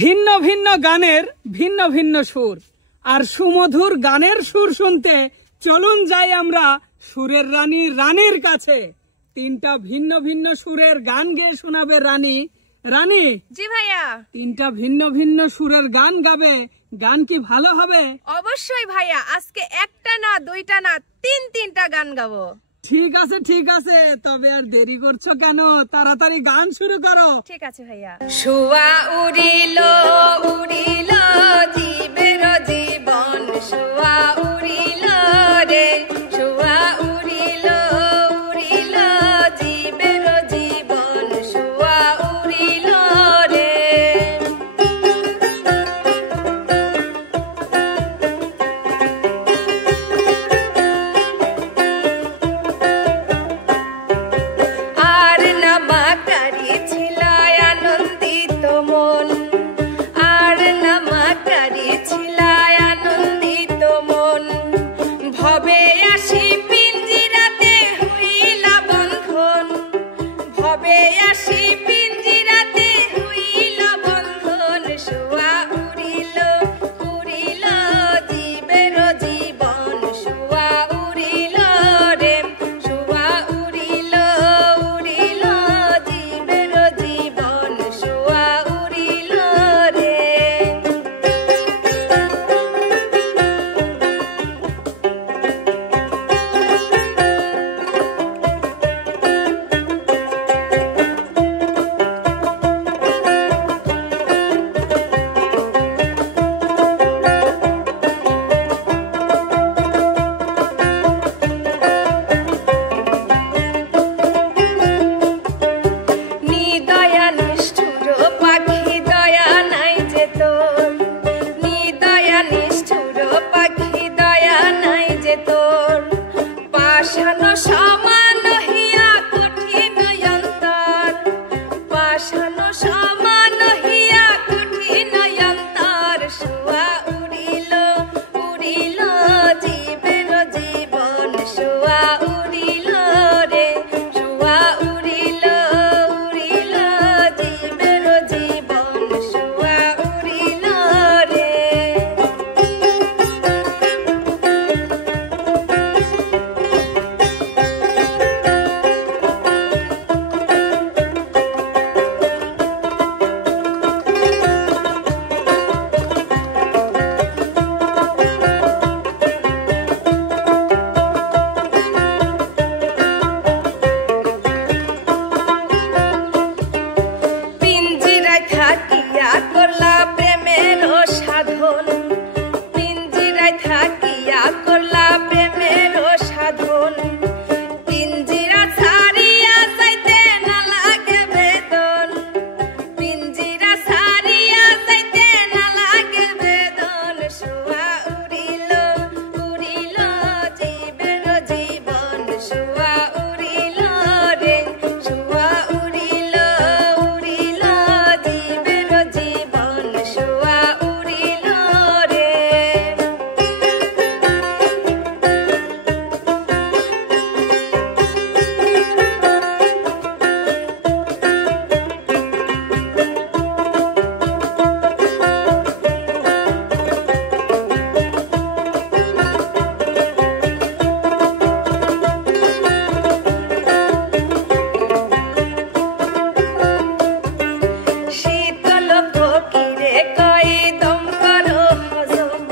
ভিন্ন ভিন্ন গানের ভিন্ন ভিন্ন সুর, আর সুমধুর গানের সুর শুনতে চলুন যাই আমরা সুরের রানী রানীর কাছে। তিনটা ভিন্ন ভিন্ন সুরের গান গেয়ে শোনাবে রানী। রানী, জি ভাইয়া। তিনটা ভিন্ন ভিন্ন সুরের গান গাবে, গান কি ভালো হবে? অবশ্যই ভাইয়া, আজকে একটা না দুইটা না তিনটা গান গাবো। ঠিক আছে ঠিক আছে, তবে আর দেরি করছো কেন? তাড়াতাড়ি গান শুরু করো। ঠিক আছে ভাইয়া। শুয়া উড়িল উড়িল জীবের জীবন, শুয়া উড়িল রে, শুয়া উড়িল উড়িল জীবের জীবন, শুয়া উড়িল রে। আর নামাকারি ছিল আনন্দিত মন, আর নামাকারি ছিল আনন্দিত মন, ভবে আসি পিঞ্জিরাতে হইলা বন্ধন, ভবে আসি পিঞ্জিরাতে হইলা বন্ধন, শুয়া উড়িল উড়িল জীবের জীবন, শুয়া উড়িল রে, শুয়া উড়িল উড়িল জীবের জীবন, শুয়া উড়িল রে। নিদয়া নিষ্ঠুর পাখি দয়া নাই যে তোর, নিদয়া নিষ্ঠুর পাখি দয়া নাই যে তোর, পাষাণ সমান হিয়া কঠিন অন্তর, পাষাণ সমান হিয়া কঠিন অন্তর, শুয়া উড়িল উড়িল জীবের জীবন, শুয়া উড়িল রে, শুয়া উড়িল উড়িল জীবের জীবন, শুয়া উড়িল রে। পিঞ্জিরায় থাকিয়া করলা প্রেমের সাধন, পিঞ্জিরায় থাকিয়া করলা প্রেমের সাধন, পিঞ্জিরা ছাড়িয়া যাইতে না লাগে বেদন, পিঞ্জিরা ছাড়িয়া যাইতে না লাগে বেদন, শুয়া উড়িল উড়িল জীবের জীবন, শুয়া উড়িল রে, শুয়া উড়িল উড়িল জীবের জীবন, শুয়া উড়িল রে। শীতল ফকিরে কই দম করো হজম,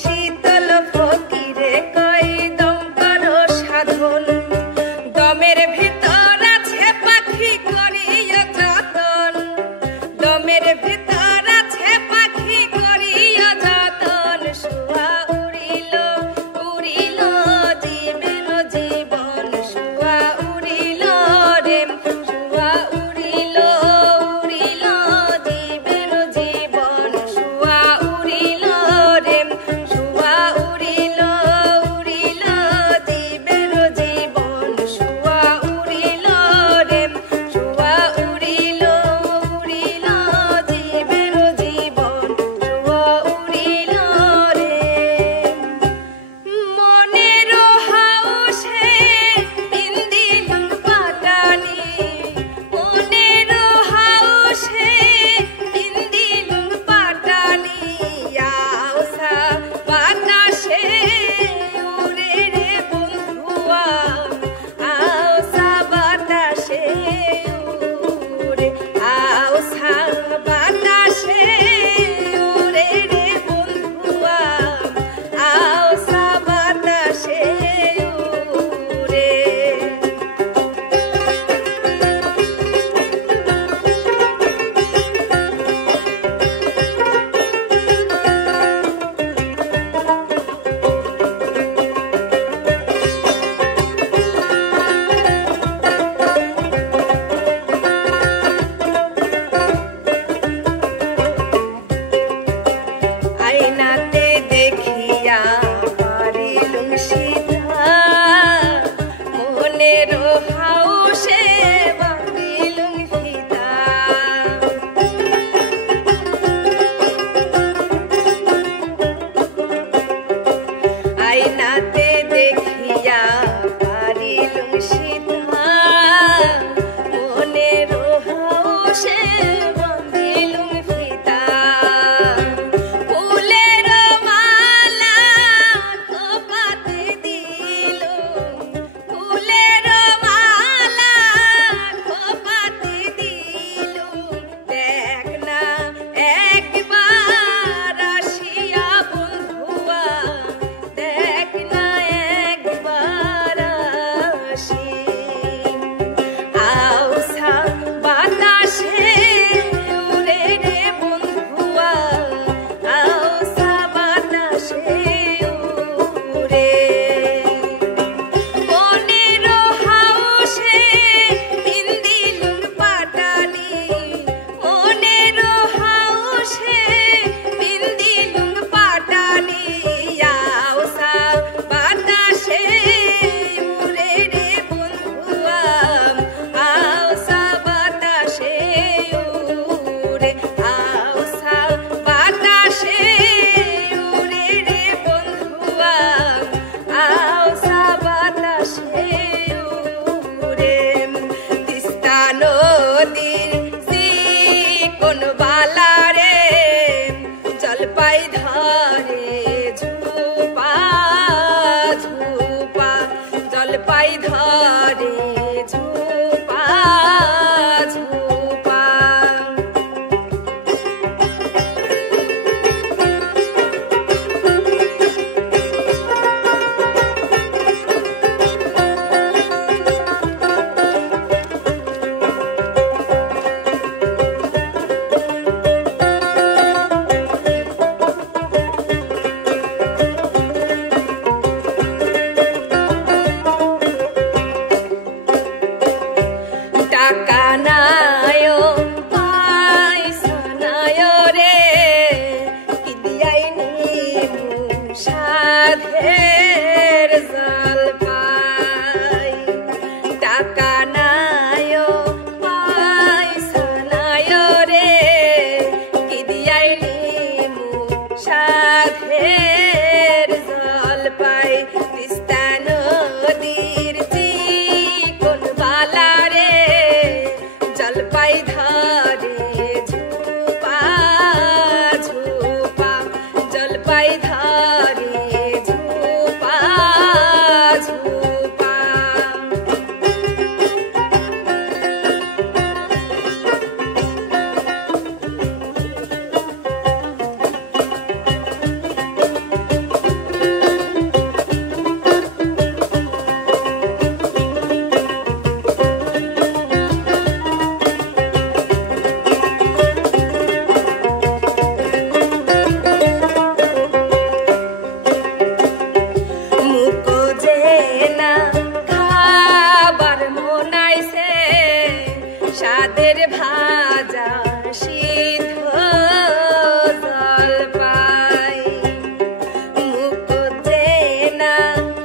শীতল ফকিরে কই দম করো সাধন, দমের ভিতর আছে পাখি করিয়া যতন, দমের ভিতর আছে পাখি করিয়া যতন, শুয়া উড়িল উড়িল জীবের জীবন, শুয়া উড়িল রে, শুয়া উড়িল উড়িল জীবের জীবন, শুয়া উড়িল রে, শুয়া উড়িল উড়িল জীবের জীবন, শুয়া উড়িল রে, শুয়া উড়িল উড়িল জীবের রে জলপাই ধরে ঝুপা ঝুপা জলপাই ধরে ঝুপা ঝুপা টাকা নায়ো পয়সা নায়ো রে কি দিয়াই নিমু সাধের জলপাই টাকা নায়ো পয়সা নায়ো রে কি দিয়াই নিমু সাধের জলপাই তিস্তা নদীর চিকন বালা রে জলপাই ধরে ঝুপা ঝুপা জলপাই ধরে ঝুপা ঝুপা মুকো যে না খাবার মনাইছে সাদের ভাজা সিদ্ধ জলপাই মুকো যে না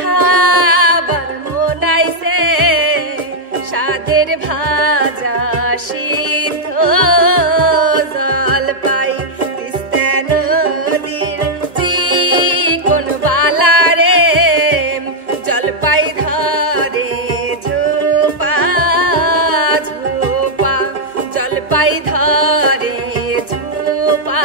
খাবার মনাইছে সাদের ভাজা সিদ্ধ জলপাই তিস্তা নদীর চিকন বালা রে জলপাই ধরে ঝোপা ঝোপা জলপাই ধরে ঝোপা